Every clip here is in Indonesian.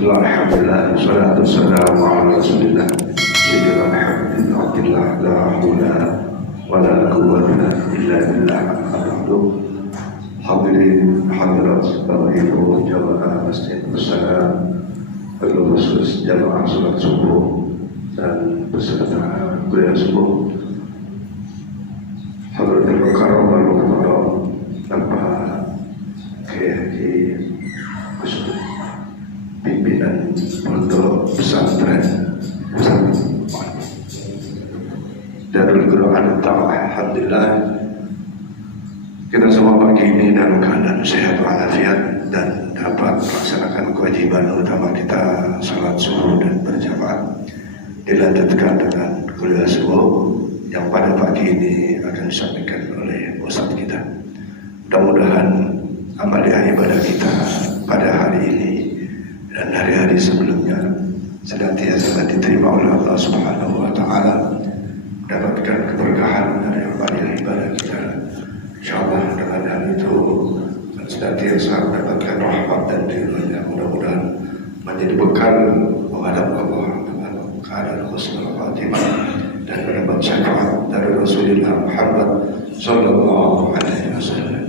Bismillah, alhamdulillah, wassalatu wassalamu ala rasulillah Sayyidina Muhammad bin Abdillah, la hawla wa la quwwata illa billah. Hadirin hadirat Bapak Ibu jamaah Masjid Bersama Khusus jamaah salat subuh dan beserta kuliah subuh. Hadirin karam wal muhtaram, Bapak Kiai Gus pimpinan pondok pesantren Darul Quran Ta'ala. Alhamdulillah kita semua pagi ini dalam keadaan sehat walafiat dan dapat melaksanakan kewajiban utama kita, salat subuh dan berjamaah, dilanjutkan dengan kuliah subuh yang pada pagi ini akan disampaikan oleh ustadz kita. Mudah-mudahan amalia ibadah kita pada hari ini dan hari-hari sebelumnya senantiasa diterima oleh Allah Subhanahu wa Ta'ala, mendapatkan keberkahan dari amalia ibadah kita. InsyaAllah dengan hal itu senantiasa mendapatkan rahmat dan ridhonya, mudah-mudahan menjadi bekal menghadap Allah dengan keadaan husnul khatimah dan mendapat syafaat dari Rasulullah Muhammad sallallahu alaihi wasallam.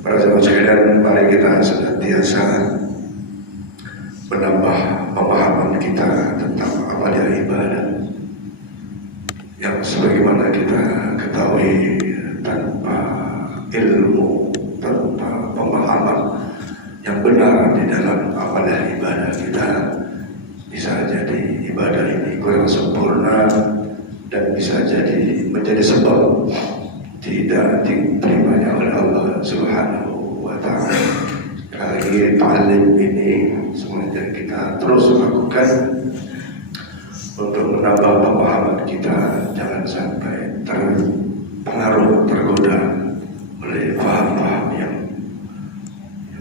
Para jemaah sekalian, mari kita senantiasa menambah pemahaman kita tentang amalia ibadah yang sebagaimana kita ketahui, tanpa ilmu, tanpa pemahaman yang benar di dalam amalia ibadah kita, bisa jadi ibadah ini kurang sempurna dan bisa jadi menjadi sebab tidak diterimanya oleh Allah Subhanahu wa Ta'ala. Lagi ta'lim ini semuanya kita terus lakukan untuk menambah pemahaman kita, jangan sampai terpengaruh, tergoda oleh paham-paham yang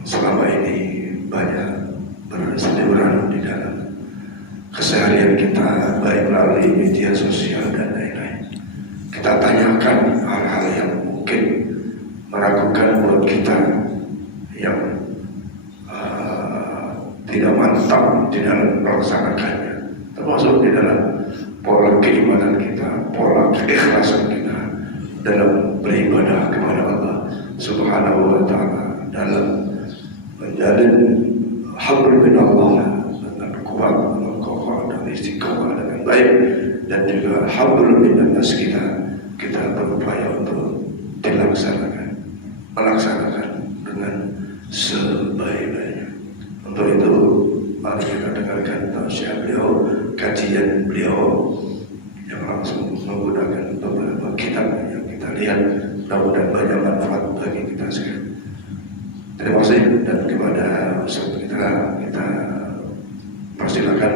selama ini banyak berseliweran di dalam keseharian kita, baik melalui media sosial dan lain-lain. Kita tanyakan hal-hal yang mungkin meragukan buat kita, yang tidak mantap di dalam melaksanakannya, termasuk di dalam pola keimanan kita, pola keikhlasan kita dalam beribadah kepada Allah Subhanahu wa Ta'ala, dalam menjalin hablum minallah dengan kuat, dengan kokoh dan istiqomah dengan baik, dan juga hablum minannas kita berupaya untuk melaksanakan dengan sebaik-baiknya. Untuk itu mari kita dengarkan tausiah beliau, kajian beliau yang langsung menggunakan beberapa kitab yang kita lihat, mudah-mudahan banyak manfaat bagi kita sekalian. Terima kasih, dan kepada ustaz kita persilakan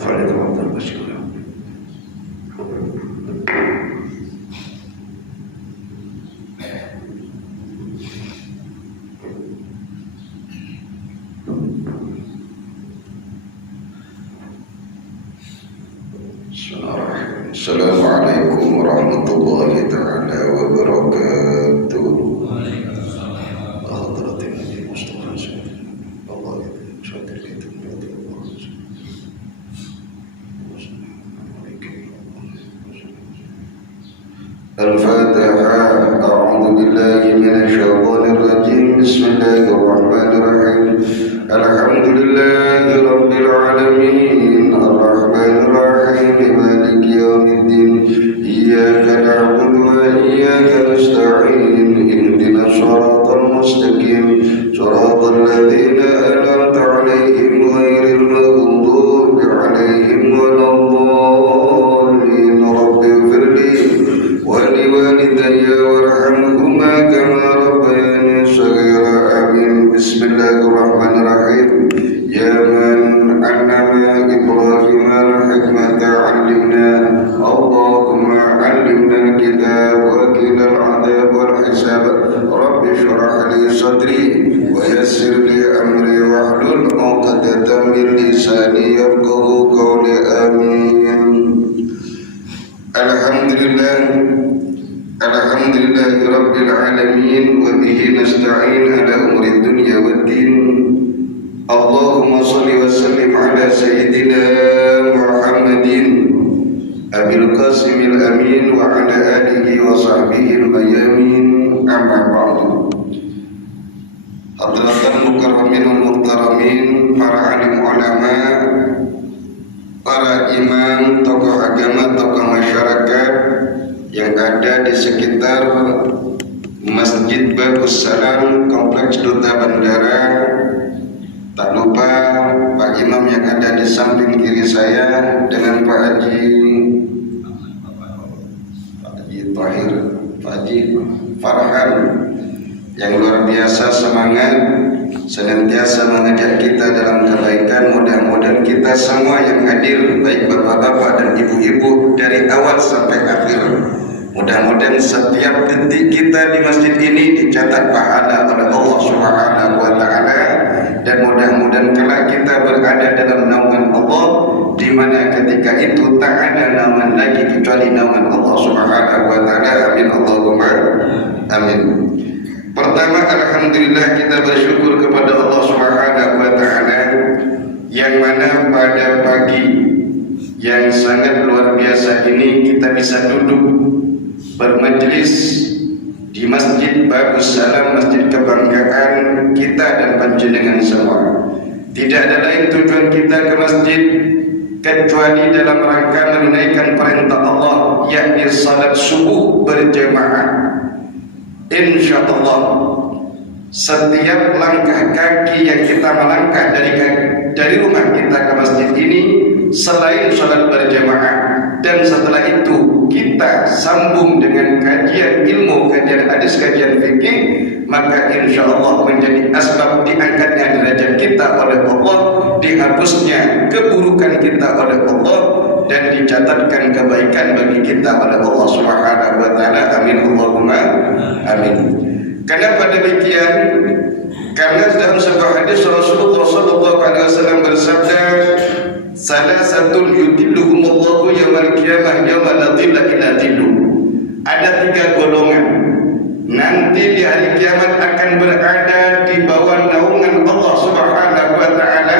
Fadil Basyura. Assalamualaikum warahmatullahi ta'ala wabarakatuh. Al-Fatihah. A'udzu billahi minasy syaithanir rajim. Bismillahirrahmanirrahim. Alhamdulillahi rabbil alamin, arrahmanir rahim, maliki yaumiddin. Iyyaka na'budu wa iyyaka nasta'in. Ihdinas shiratal mustaqim, shiratal ladzina an'amta 'alaihim ghairil maghdubi 'alaihim waladdallin. Rabbighfirli wa liwalidayya warhamhuma kama rabbayani shaghira. Amin. Bismillahirrahmanirrahim. Ya man 'allama Ibrahim al-hikmata 'allimna. Allahumma 'allimna al-kitab wa qina al-'adab wal hisab. Rabbi shrah li sadri wa yassir li amri wahlul 'uqdatam min lisani yafqahu qawli. Amin. Alhamdulillahi rabbil alamin, wa bihi nasta'in ala umuri dunya waddin. Allahumma salli wa sallim ala sayyidina Muhammadin Abil Qasimil Amin wa ala alihi wa sahbihi al-bayamin amma ba'du. Hadratan mukarramin wal muhtaramin, para alim ulama, para imam, tokoh agama, tokoh masyarakat yang ada di sekitar Masjid Bagus Salam, Kompleks Duta Bandara. Tak lupa Pak Imam yang ada di samping kiri saya dengan Pak Haji Tahir, Pak Haji Farhan yang luar biasa semangat, senantiasa mengajak kita dalam kebaikan. Mudah-mudahan kita semua yang hadir, baik bapak-bapak dan ibu-ibu, dari awal sampai akhir, mudah-mudahan setiap detik kita di masjid ini dicatat pahala oleh Allah Subhanahu wa taala, dan mudah-mudahan kelak kita berada dalam naungan Allah, di mana ketika itu tak ada naungan lagi kecuali naungan Allah Subhanahu wa taala. Amin Allahumma amin. Pertama, alhamdulillah kita bersyukur kepada Allah Subhanahu wa taala yang mana pada pagi yang sangat luar biasa ini kita bisa duduk bermajlis di Masjid Bagus Salam, masjid kebanggaan kita dan panjenengan semua. Tidak ada lain tujuan kita ke masjid kecuali dalam rangka menunaikan perintah Allah, yakni salat subuh berjamaah. InsyaAllah setiap langkah kaki yang kita melangkah dari rumah kita ke masjid ini, selain salat berjamaah dan setelah itu kita sambung dengan kajian ilmu, kajian hadis, kajian fikih, maka insyaallah menjadi asbab diangkatnya derajat kita oleh Allah, dihapusnya keburukan kita oleh Allah, dan dicatatkan kebaikan bagi kita oleh Allah Subhanahu wa taala. Amin Allahumma amin. Kenapa demikian? Karena dalam sebuah hadis Rasulullah sallallahu alaihi wasallam bersabda, salasatul yudilluhumullahu yawmal qiyamah yawma la dhilla illa dhilluh. Ada 3 golongan nanti di hari kiamat akan berada di bawah naungan Allah Subhanahu wa taala,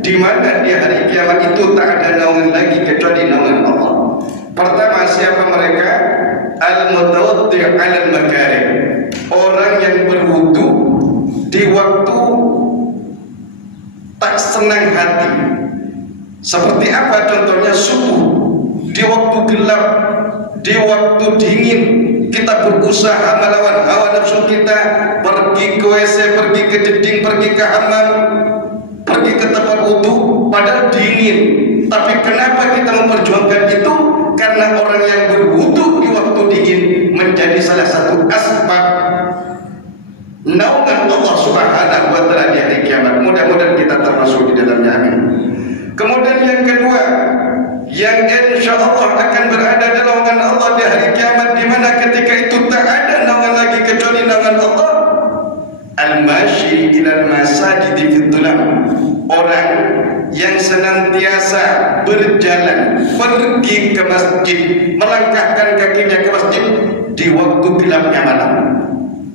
di mana di hari kiamat itu tak ada naungan lagi kecuali naungan Allah. Pertama, siapa mereka? Al-mutawaddi' 'alal makarih. Orang yang berwudu di waktu tak senang hati. Seperti apa contohnya? Subuh, di waktu gelap, di waktu dingin, kita berusaha melawan hawa nafsu kita, pergi ke WC, pergi ke jeding, pergi ke hammam, pergi ke tempat wudu, padahal dingin. Tapi kenapa kita memperjuangkan itu? Karena orang yang berwudu di waktu dingin menjadi salah satu asbab naungan Allah Subhanahu wa taala di hari kiamat. Mudah-mudahan kita termasuk di dalamnya. Amin. Kemudian yang kedua, yang insyaallah akan berada di naungan Allah di hari kiamat, di mana ketika itu tak ada naungan lagi kecuali naungan Allah. Al-mashi ilal masajid fi dhulam. Orang yang senantiasa berjalan pergi ke masjid, melangkahkan kakinya ke masjid di waktu gelapnya malam.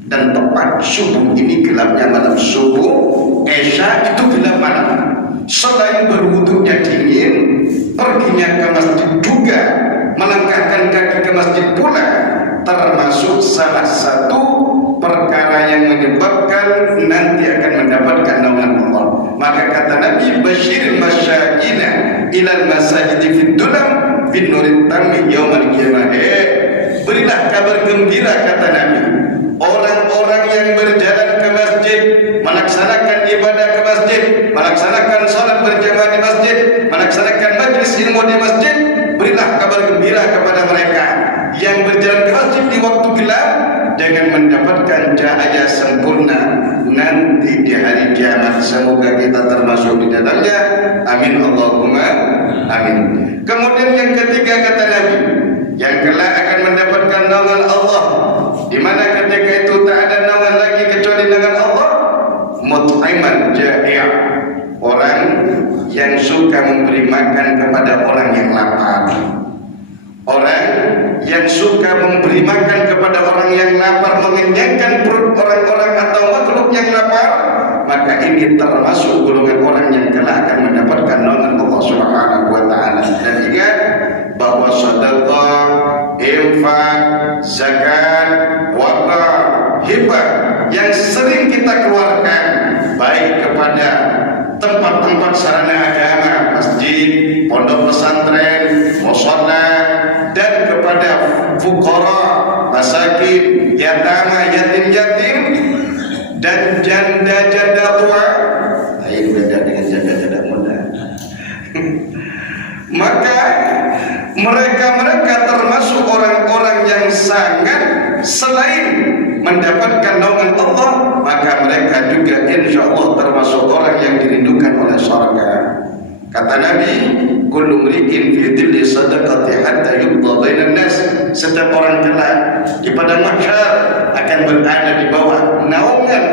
Dan tepat subuh ini gelapnya malam, subuh, isya itu gelap malam. Selain berwudunya dingin, perginya ke masjid juga, melangkahkan kaki ke masjid pula, termasuk salah satu perkara yang menyebabkan nanti akan mendapatkan naungan Allah. Maka kata Nabi, basyiril masyayina ilal masajid fid dulam bin nurit tammi yaumal qiyamah. Berilah kabar gembira, kata Nabi, orang-orang yang berjalan ke masjid, melaksanakan ibadah ke masjid, melaksanakan salat berjamaah di masjid, melaksanakan majlis ilmu di masjid, berilah kabar gembira kepada mereka yang berjalan ke masjid di waktu gelap, dengan mendapatkan cahaya sempurna nanti di hari kiamat. Semoga kita termasuk di dalamnya. Amin Allahumma amin. Kemudian yang ketiga, kata Nabi, yang kelak akan mendapatkan naungan Allah, di mana ketika itu tak ada naungan lagi kecuali naungan Allah. Mut'iman ja'i', orang yang suka memberi makan kepada orang yang lapar. Orang yang suka memberi makan kepada orang yang lapar, mengenyangkan perut orang-orang atau makhluk yang lapar, maka maka ini termasuk golongan orang yang kelak akan mendapatkan naungan Allah Subhanahu wa taala. Dan ingat bahwa sedekah, infak, zakat, wakaf, hibah yang sering kita keluarkan baik kepada tempat-tempat sarana agama, masjid, pondok pesantren, mushola, dan kepada fuqara, masakin, yatama, yatim-yatim, dan janda-janda tua. Lain beda dengan janda-janda muda. Maka mereka termasuk orang-orang yang sangat selain mendapatkan naungan Allah, maka mereka juga insya Allah termasuk orang yang dirindukan oleh surga. Kata Nabi, kullu mri'in fi dhilli sadaqati hatta yuqda bainan nas. Setiap orang kelak di padang mahsyar akan berada di bawah naungan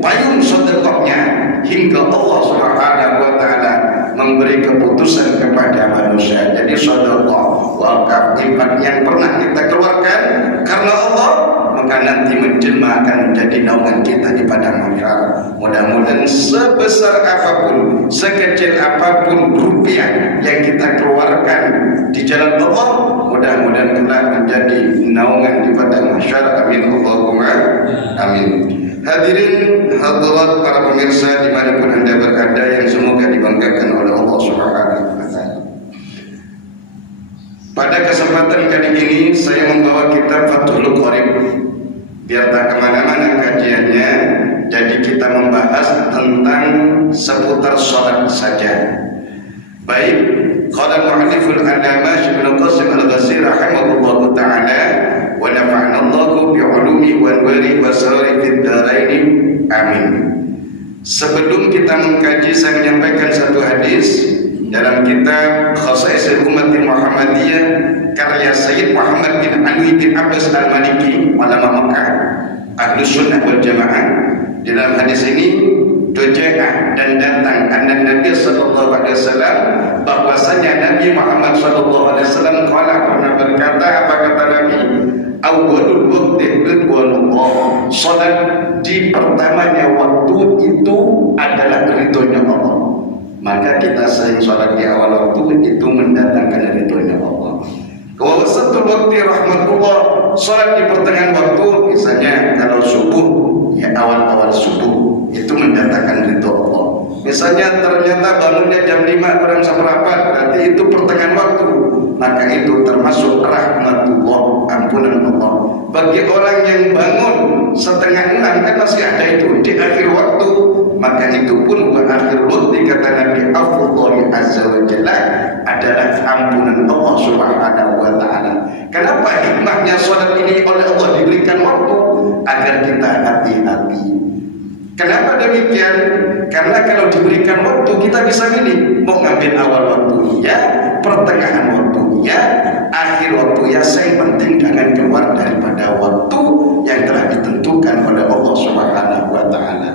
payung sedekahnya hingga Allah Subhanahu wa taala memberi keputusan kepada manusia. Jadi sedekah, wakaf, infak yang pernah kita keluarkan karena Allah, maka nanti menjelma akan menjadi naungan kita di padang mahsyar. Mudah-mudahan sebesar apapun, sekecil apapun rupiah yang kita keluarkan di jalan Allah, mudah-mudahan kelak menjadi naungan di padang mahsyar. Amin Allahumma amin. Hadirin hadirat para pemirsa dimanapun anda berada yang semoga dibanggakan oleh Allah Subhanahu wa taala. Pada kesempatan kali ini saya membawa kitab Fathul Qorib. Biar tak kemana-mana kajiannya, jadi kita membahas tentang seputar sholat saja. Baik, qala al-mu'alliful allamah Ibnu Qasim al-Ghazali rahimahullahu ta'ala wa nafa'ana Allahu bi'ulumi wa anwari wa sawari fid dharain amin. Sebelum kita mengkaji, saya menyampaikan satu hadis dalam kitab Khasaisul Ummatil Muhammadiyah karya Sayyid Muhammad bin Ali bin Abbas al-Maliki, ulama Makkah, Ahlus Sunnah wal Jamaah. Di dalam hadis ini dojaah dan datang anna Nabi sallallahu alaihi wasallam, bahwasanya Nabi Muhammad sallallahu alaihi wasallam pernah berkata, apa kata Nabi? Awwalul waqti ridwanullah. Salat di pertamanya waktu itu adalah ridhonya Allah. Maka kita sering salat di awal waktu itu mendatangkan ridhonya Allah. Wa wasatul waqti rahmatullah. Salat di pertengahan waktu, misalnya kalau subuh, ya awal-awal subuh itu mendatangkan ridho Allah. Misalnya ternyata bangunnya jam 5 kurang seperempat, berarti itu pertengahan waktu, maka itu termasuk rahmatullah, ampunan Allah. Bagi orang yang bangun setengah 6 kan masih ada itu di akhir waktu, maka itu pun bukan akhir waktu. Kata Nabi, afdhalu azza wa jalla adalah ampunan Allah Subhanahu wa taala. Kenapa hikmahnya salat ini oleh Allah diberikan waktu? Agar kita hati-hati. Kenapa demikian? Karena kalau diberikan waktu kita bisa milih mau ngambil awal waktunya, pertengahan waktunya, akhir waktunya. Yang penting jangan keluar daripada waktu yang telah ditentukan oleh Allah Subhanahu wa taala.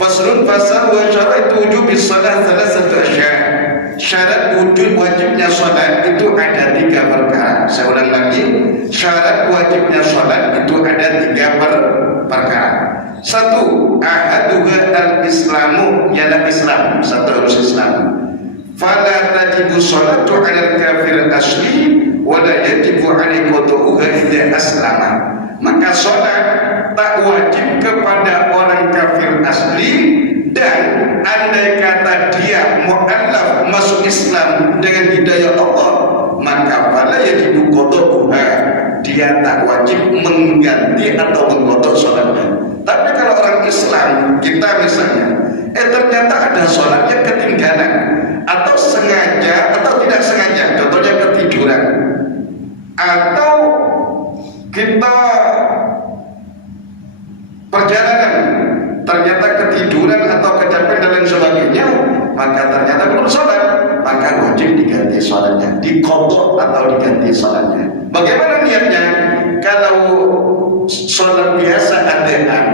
Faslun fasal wa syarat wujubi shalah thalathatu asya'. Syarat wujud wajibnya salat itu ada 3 perkara. Saya ulang lagi, syarat wajibnya salat itu ada 3 perkara. 1. Ahaduha al-islamu, ialah Islam. Satu harus Islam. Fala tajibu salatu 'alal kafir asli wa la yajibu 'alaihi qada'uha idza aslama. Maka salat tak wajib kepada orang kafir asli, dan andai kata dia mu'allaf masuk Islam dengan hidayah Allah, maka fala yajibu qada'uha, dia tak wajib mengganti atau mengqada salatnya. Tapi kalau orang Islam, kita misalnya ternyata ada sholat yang ketinggalan, atau sengaja atau tidak sengaja, contohnya ketiduran, atau kita perjalanan ternyata ketiduran atau kecapean dan lain sebagainya, maka ternyata belum sholat, maka wajib diganti sholatnya, diqadha atau diganti sholatnya. Bagaimana niatnya? Kalau sholat biasa adaan,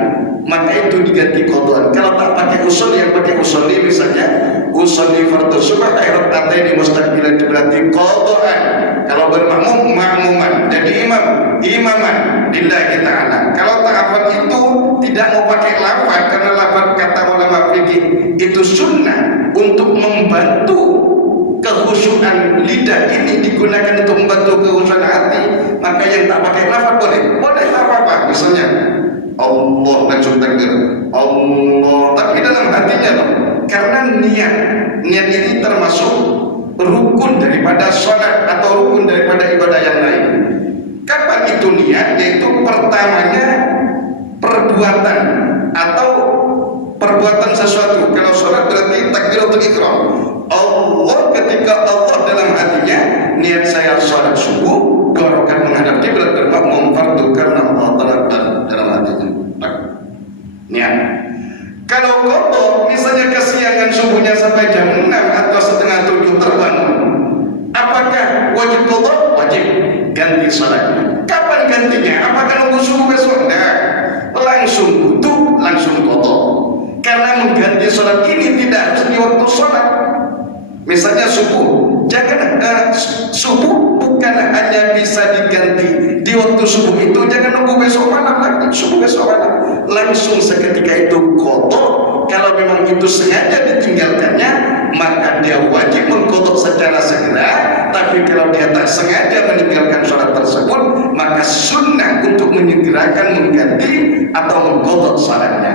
maka itu diganti qadhaan. Kalau tak pakai usul, yang pakai usolli, misalnya usolli fardhu subh rakaatain mustaqbilan berarti qadhaan. Kalau bermakmum, makmuman, jadi imaman lillahi ta'ala. Kalau tak hafal itu, tidak mau pakai lafaz, karena lafaz kekhusyukan lidah ini digunakan untuk membantu kekhusyukan hati, maka yang tak pakai lafaz boleh tak apa-apa. Misalnya Allah langsung takbir Allah, tapi dalam hatinya loh, karena niat ini termasuk rukun daripada sholat atau rukun daripada ibadah yang lain. Kapan itu niat? Yaitu pertamanya perbuatan atau perbuatan sesuatu. Kalau sholat berarti takbiratul ihram. Allah, ketika Allah dalam hatinya, niat saya sholat subuh, gorokan menghadap kiblat bermakmum fardu karena Allah telah dalam hatinya. Niat. Kalau qadha, misalnya kesiangan subuhnya sampai jam 6 atau setengah 7 terbangun, apakah wajib qadha? Wajib ganti sholatnya. Kapan gantinya? Apakah nunggu subuh besok? Enggak. Langsung wudu, langsung qadha. Karena mengganti sholat ini tidak harus di waktu sholat. Misalnya subuh, jangan subuh bukan hanya bisa diganti di waktu subuh itu, jangan nunggu besok malam lagi, subuh besok malam, langsung seketika itu qadha. Kalau memang itu sengaja ditinggalkannya, maka dia wajib mengqadha secara segera. Tapi kalau dia tak sengaja meninggalkan sholat tersebut, maka sunnah untuk menyegerakan mengganti atau mengqadha sholatnya.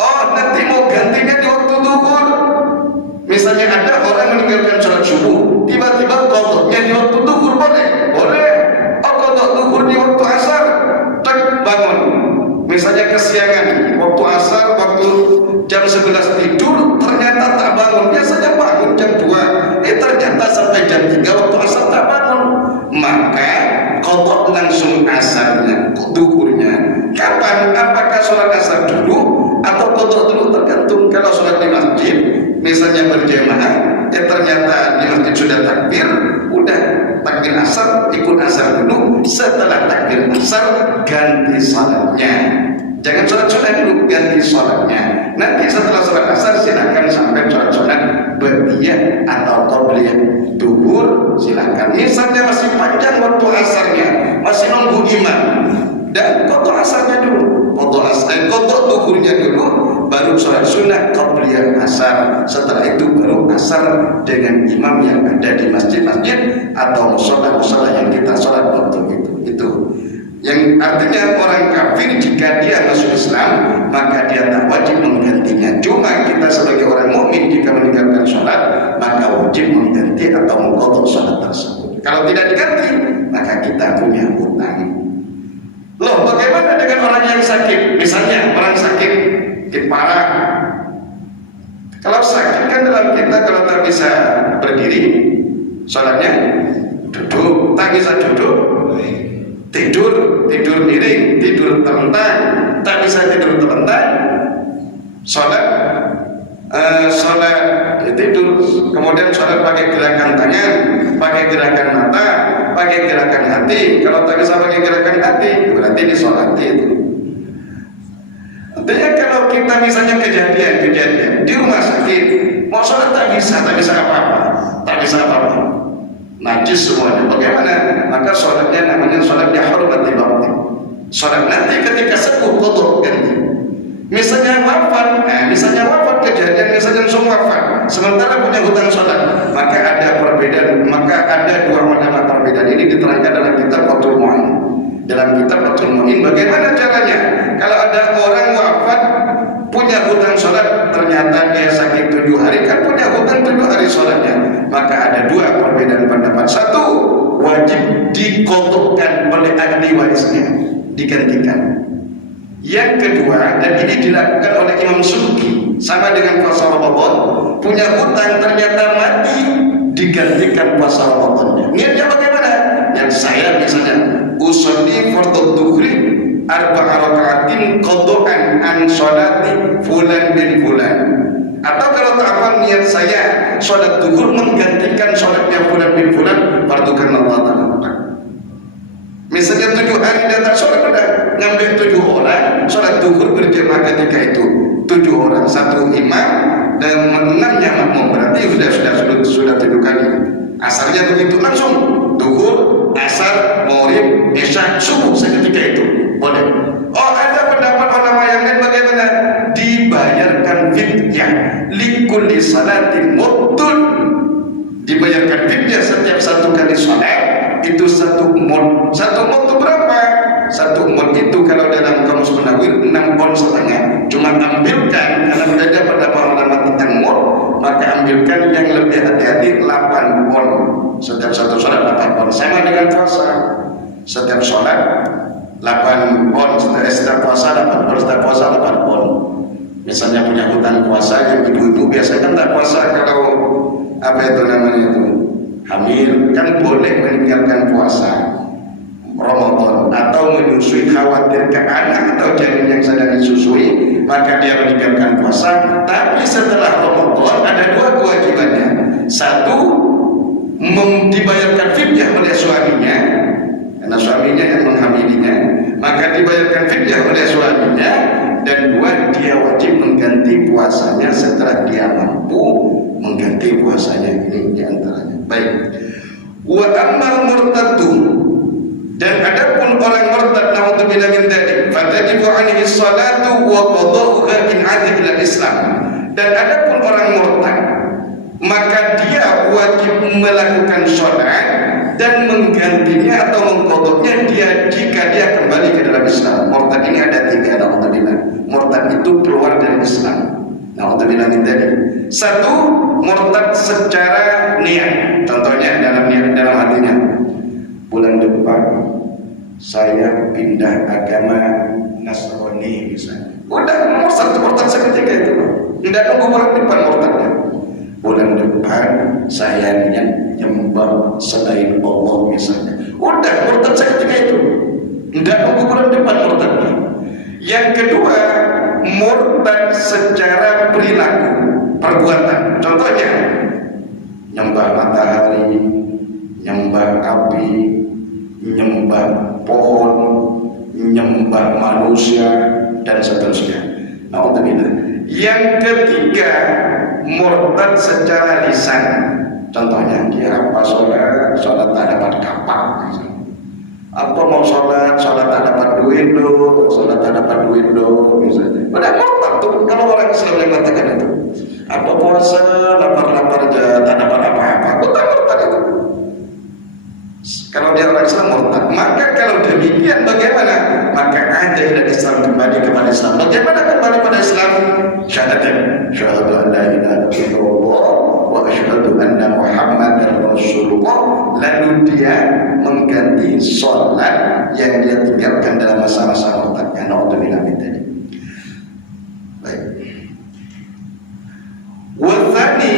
Oh, nanti mau gantinya di waktu duhur. Misalnya ada orang meninggalkan sholat subuh, tiba-tiba qadhanya di waktu duhur, boleh? Boleh. Oh, qadha duhur di waktu asar, tak bangun. Misalnya kesiangan, waktu asar, waktu jam 11 tidur, ternyata tak bangun. Biasanya bangun jam 2, ternyata sampai jam 3 waktu asar tak bangun. Maka qadha langsung asarnya, duhurnya. Kapan? Apakah sholat asar dulu atau qadha dulu? Tergantung. Kalau sholat di masjid, misalnya berjamaah, ternyata di masjid sudah takbir, udah takbir asar, ikut asar dulu. Setelah takbir asar, ganti sholatnya. Jangan sholat dulu, ganti sholatnya. Nanti setelah sholat asar silakan sampai sholat ba'diyah atau qobliyah. Duhur silakan. Misalnya masih panjang waktu asarnya, masih nunggu imam, dan qadha asarnya dulu, qadha duhurnya dulu, baru sholat sunnah qobliyah asar. Setelah itu baru asar dengan imam yang ada di masjid-masjid atau musola-musola yang kita sholat waktu itu. Yang artinya orang kafir jika dia masuk Islam, maka dia tak wajib menggantinya. Cuma kita sebagai orang mukmin jika meninggalkan sholat, maka wajib mengganti atau mengqadha sholat tersebut. Kalau tidak diganti, maka kita punya hutang. Loh, bagaimana dengan orang yang sakit? Misalnya orang sakit parah. Kalau sakit kan dalam kita, kalau tak bisa berdiri, sholatnya duduk. Tak bisa duduk, tidur miring, tidur terlentang. Tak bisa tidur terlentang, sholat tidur. Kemudian sholat pakai gerakan tangan, pakai gerakan mata, pakai gerakan hati. Kalau tak bisa pakai gerakan hati, berarti disolati itu. Artinya kalau kita misalnya kejadian di rumah sakit, mau sholat tak bisa apa-apa, najis semuanya. Bagaimana? Maka sholatnya namanya sholat dihormati bakti. Sholat nanti ketika sembuh qadha ganti. Misalnya wafat kejadian, misalnya langsung wafat, sementara punya hutang sholat, maka ada perbedaan. Maka ada dua ulama perbedaan ini diterangkan dalam kitab Fathul Mu'in. Dalam kitab Fathul Mu'in, bagaimana caranya? Kalau ada orang wafat punya hutang sholat, ternyata dia sakit 7 hari, kan punya hutang 7 hari sholatnya. Maka ada dua perbedaan pendapat. Satu, wajib diqadhakan oleh ahli warisnya, digantikan. Yang kedua, dan ini dilakukan oleh Imam Subki, sama dengan puasa Ramadan, punya hutang ternyata mati, digantikan puasa Ramadannya. Niatnya bagaimana? Yang saya misalnya usolli fardhu dhuhri 4 rakaatin qadhaan an sholati fulan bin fulan. Atau kalau tak apa, niat saya sholat duhur menggantikan sholatnya fulan bin fulan, fardukan Allah Ta'ala. Misalnya 7 hari dia tak sholat, udah ngambil 7 orang sholat duhur berjamaah ketika itu 7 orang, 1 imam dan 6-nya makmum, berarti sudah 7 kali. Asarnya begitu langsung duhur, asar, maghrib, isya, subuh seketika itu boleh. Oh, ada pendapat ulama yang lain bagaimana? Dibayarkan fidyah likulli salatin muddun. dibayarkan fidyah setiap satu kali sholat itu satu mud. Satu mud itu berapa? Satu mud itu kalau dalam kamus Munawwir 6 on setengah. Cuma ambilkan karena beda pendapat ulama tentang mud, maka ambilkan yang lebih hati-hati 8 on. Setiap satu sholat 8 on. Sama dengan puasa. Setiap sholat 8 on, setiap puasa 8 on, setiap puasa 8 on. Misalnya punya hutang puasa, yang ibu-ibu biasanya kan tak puasa kalau apa itu namanya itu hamil, kan boleh meninggalkan puasa Ramadan atau menyusui, khawatir ke anak atau janin yang sedang disusui, maka dia meninggalkan puasa. Tapi setelah Ramadan ada 2 kewajibannya. Satu, dibayarkan fidyah oleh suaminya, karena suaminya yang menghamilinya, maka dibayarkan fidyah oleh suaminya. Dan 2, dia wajib mengganti puasanya setelah dia mampu mengganti puasanya. Ini diantaranya. Baik. Wa ammal murtaddu, dan adapun orang murtad naudzubillah min dzalik, fatajibu alaihi salatu wa qada'uha in 'ada ila Islam. Dan adapun orang murtad, maka dia wajib melakukan sholat dan menggantinya atau mengqadanya dia jika dia kembali ke dalam Islam. Murtad ini ada 3, naudzubillah. Murtad itu keluar dari Islam. Naudzubillah min dzalik. 1, murtad secara niat. Contohnya dalam niat, dalam hatinya, bulan depan saya pindah agama Nasrani misalnya. Udah murtad seketika itu. Tidak nunggu bulan depan murtadnya. Bulan depan saya nyembah selain Allah misalnya. Udah murtad seketika itu. Tidak nunggu bulan depan murtadnya. Yang kedua, murtad secara perilaku, perbuatan. Contohnya, nyembah matahari, nyembah api, nyembah pohon, nyembah manusia, dan seterusnya. Naudzubillah. Yang ketiga, murtad secara lisan. Contohnya, dia apa sholat tak dapat kapak misalnya. Apa mau sholat tak dapat duit loh, sholat tak dapat duit loh misalnya. Padahal murtad tuh kalau orang Islam yang mengatakan itu. Apa puasa lapar-lapar aja tak dapat apa-apa, murtad itu. Kalau dia orang Islam murtad. Maka kalau demikian bagaimana? Maka ada yang Islam kembali kepada Islam. Bagaimana kembali pada Islam? Syahadat, syahadu an la ilaha illallah wa asyhadu anna Muhammadar Rasulullah. Lalu dia mengganti sholat yang dia tinggalkan dalam masa-masa murtadnya. Naudzubillah min dzalik. Baik. Wathani,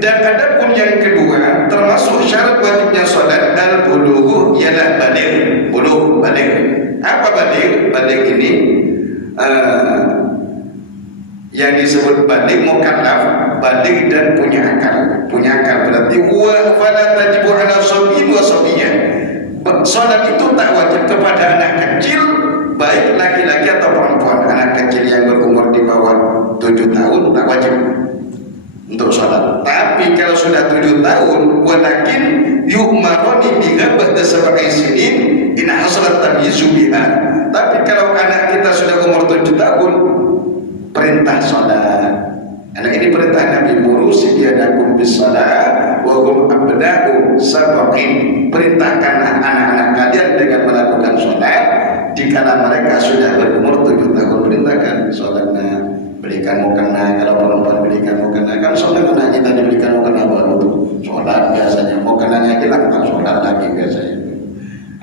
dan adapun yang kedua termasuk syarat wajibnya sholat al-bulugh ialah baligh. Bulugh, baligh. Apa baligh? Baligh ini yang disebut baligh mukallaf, baligh dan punya akal. Punya akal berarti wa fala tajibu ala sabiyyin wa sabiyyah. Salat itu tak wajib kepada anak kecil, baik laki-laki atau perempuan. Anak kecil yang berumur di bawah 7 tahun tak wajib untuk salat. Tapi kalau sudah 7 tahun, walakin yu'maroni biha ba'da sab'i sinin in hasalat tamyizu biha. Tapi kalau anak kita sudah umur 7 tahun, perintah salat. Anak ini perintah Nabi, murusi biadakum bis salat wa hum abna'u sab'in. Perintahkan anak-anak kalian dengan melakukan salat dikala mereka sudah berumur 7 tahun. Perintahkan salatnya. Belikan mukena, kalau perempuan belikan mukena. Kan sholat kena kita diberikan mukena baru tuh sholat biasanya. Mukenanya hilang tak sholat lagi biasanya.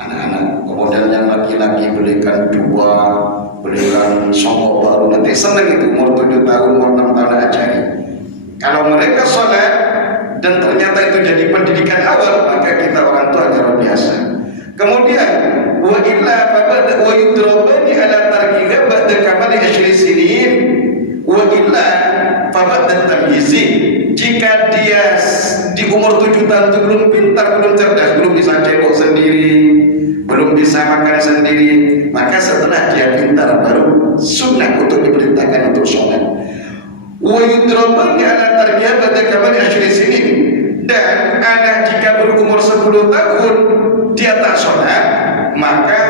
Anak-anak, kemudian yang laki-laki belikan 2, belikan songkok baru. Nanti senang itu umur 7 tahun, umur 6 tahun ajari. Kalau mereka sholat dan ternyata itu jadi pendidikan awal, maka kita orang tua luar biasa. Kemudian wa illa fabada wa yudrabani ala tarkiha ba'da kamali 10 sinin. Wa illa fabad tamyizi, jika dia di umur 7 tahun itu belum pintar, belum cerdas, belum bisa cebok sendiri, belum bisa makan sendiri, maka setelah dia pintar baru sunnah untuk diperintahkan untuk sholat. Wa yudrabani ala tarkiha ba'da kamali 10 sinin. Dan anak jika berumur 10 tahun dia tak sholat, maka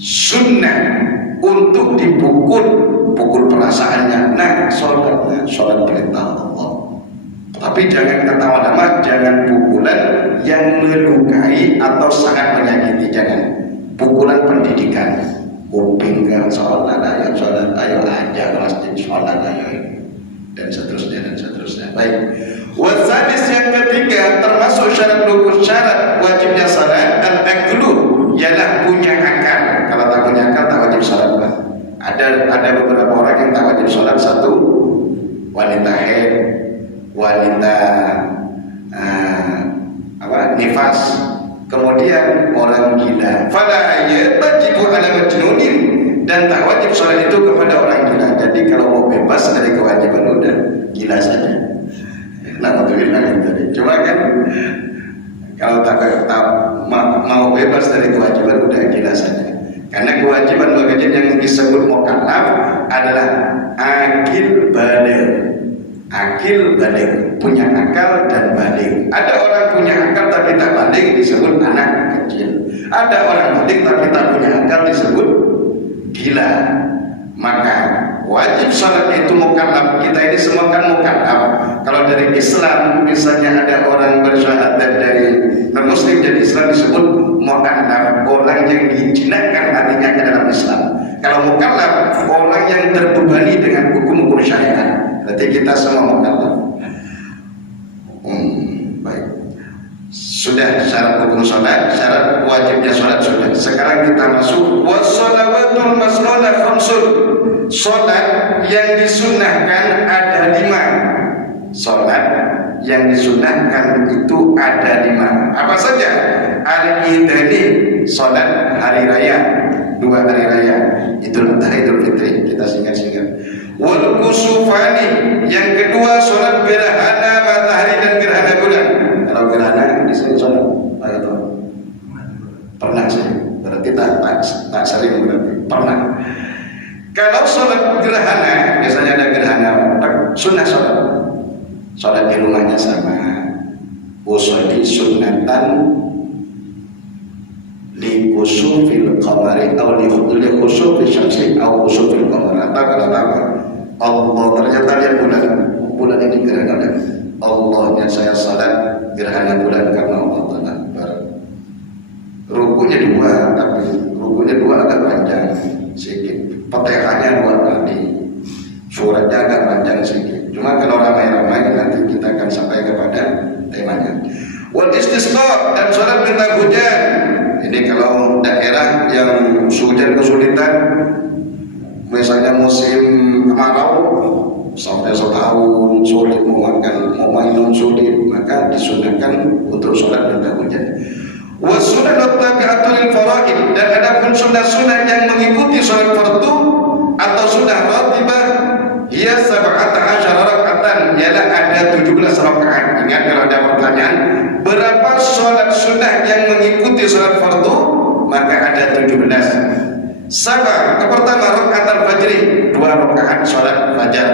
sunnah untuk dipukul perasaannya. Nah, sholat perintah Allah. Tapi jangan kata ulama, jangan pukulan yang melukai atau sangat menyakiti, jangan. Pukulan pendidikan, kuping kan sholat, ayo aja ke masjid sholat, ayo, dan seterusnya dan seterusnya. Baik. Wasadis yang ketiga termasuk syarat rukun, syarat wajibnya salat al-aqlu, ialah punya akal. Kalau tak punya akal tak wajib salat. Ada beberapa orang yang tak wajib salat. Satu, wanita haid, wanita nifas, kemudian orang gila. Fala yajibu ala majnunin, dan tak wajib salat itu kepada orang gila. Jadi kalau mau bebas dari kewajiban udah gila saja. Nah, tadi. Cuma kan kalau tak mau bebas dari kewajiban udah gila saja. Karena kewajiban bagian yang disebut mukallaf adalah akil baligh. Akil baligh, punya akal dan baligh. Ada orang punya akal tapi tak baligh disebut anak kecil. Ada orang baligh tapi tak punya akal disebut gila. Maka wajib salat itu mukallaf. Kita ini semua kan mukallaf. Kalau dari Islam misalnya ada orang bersyahadat dari non-muslim jadi Islam disebut mukallaf, orang yang dijinakkan hatinya ke dalam Islam. Kalau mukallaf, orang yang terbebani dengan hukum-hukum syariat. Berarti kita semua mukallaf. Baik. Sudah syarat hukum salat, syarat wajibnya salat sudah. Sekarang kita masuk wassalawatul masnunah khamsun. Salat yang disunnahkan ada 5. Salat yang disunnahkan itu ada 5. Apa saja? Al-idani, salat hari raya, 2 hari raya. Idul Adha, Idul Fitri, kita singkat-singkat. Wal kusufani, yang kedua salat gerhana matahari dan gerhana bulan. Kalau gerhana di sini salat, begitu. Pernah sih, berarti tak sering berarti. Pernah. Kalau sholat gerhana, biasanya ada gerhana, sunnah sholat di rumahnya sama. Usolli sunnatan li kusufil qamari atau li kusufil syamsi atau kusufil qamari. Atau kalau apa? Allah, ternyata lihat bulan ini gerhana. Allahnya saya sholat gerhana bulan karena Allah Ta'ala. Rukunya 2, tapi rukunya 2 agak panjang sedikit. Fatihahnya 2 kali, suratnya agak panjang sedikit. Cuma kalau ramai-ramai nanti kita akan sampai kepada temanya. Wal istisqa, dan sholat minta hujan. Ini kalau daerah yang hujan kesulitan, misalnya musim kemarau sampai setahun sulit mau makan, mau minum sulit, maka disunahkan untuk sholat minta hujan. Wasunnah tabi'atul faraid, dan adapun sunnah-sunnah yang mengikuti sholat fardu atau sunnah ratibah, ia 17 rakaatan, ialah ada 17 rakaat. Ingat kalau ada pertanyaan berapa sholat sunnah yang mengikuti sholat fardu, maka ada 17. Yang pertama rakaat al-fajri, 2 rakaat sholat fajar,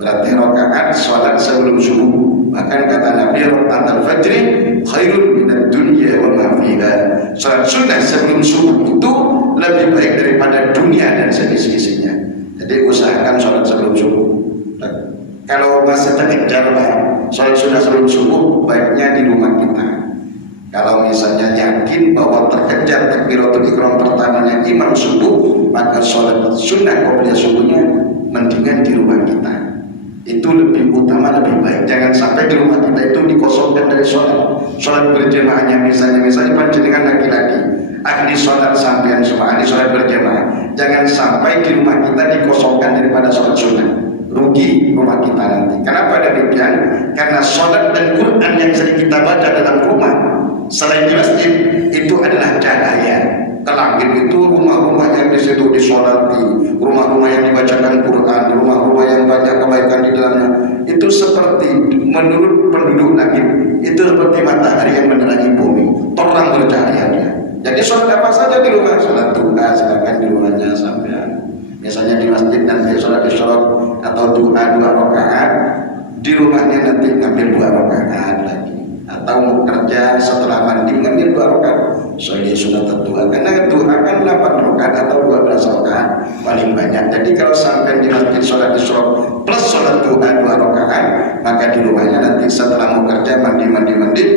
berarti rakaat sholat sebelum subuh. Bahkan kata Nabi, rakaat al-fajri khairun minad dunya wa ma fiha. Salat sunnah sebelum subuh itu lebih baik daripada dunia dan seisi-isinya. Jadi usahakan salat sebelum subuh. Kalau masih terkejar salat sunnah sebelum subuh, baiknya di rumah kita. Kalau misalnya yakin bahwa terkejar takbiratul ihram pertamanya imam subuh, maka salat sunnah qobliyah subuhnya mendingan di rumah kita. Itu lebih utama, lebih baik. Jangan sampai di rumah kita itu dikosongkan dari sholat berjamaahnya. Misalnya panjenengan laki-laki ahli sholat sampean semua ahli sholat berjamaah, jangan sampai di rumah kita dikosongkan daripada sholat sunnah. Rugi rumah kita nanti. Kenapa demikian? Karena sholat dan Quran yang sering kita baca dalam rumah selain di masjid itu adalah cahaya. Ke langit itu rumah-rumah yang di situ disolati, rumah-rumah yang dibacakan Quran, rumah-rumah yang banyak kebaikan di dalamnya. Itu seperti menurut penduduk langit, itu seperti matahari yang menerangi bumi, terang bercahayanya. Jadi sholat apa saja di rumah, sholat duha silakan di rumahnya sampean. Misalnya di masjid nanti sholat isyraq atau duha 2 rakaat, di rumahnya nanti ngambil 2 rakaat lagi. Atau mau kerja setelah mandi ngambil 2 rakaat. Soalnya sunat duha, karena duha kan 8 rakaat atau 12 rakaat paling banyak. Jadi kalau sampai di masjid sholat isyraq plus sholat duha 2 rakaat, maka di rumahnya nanti setelah mau kerja mandi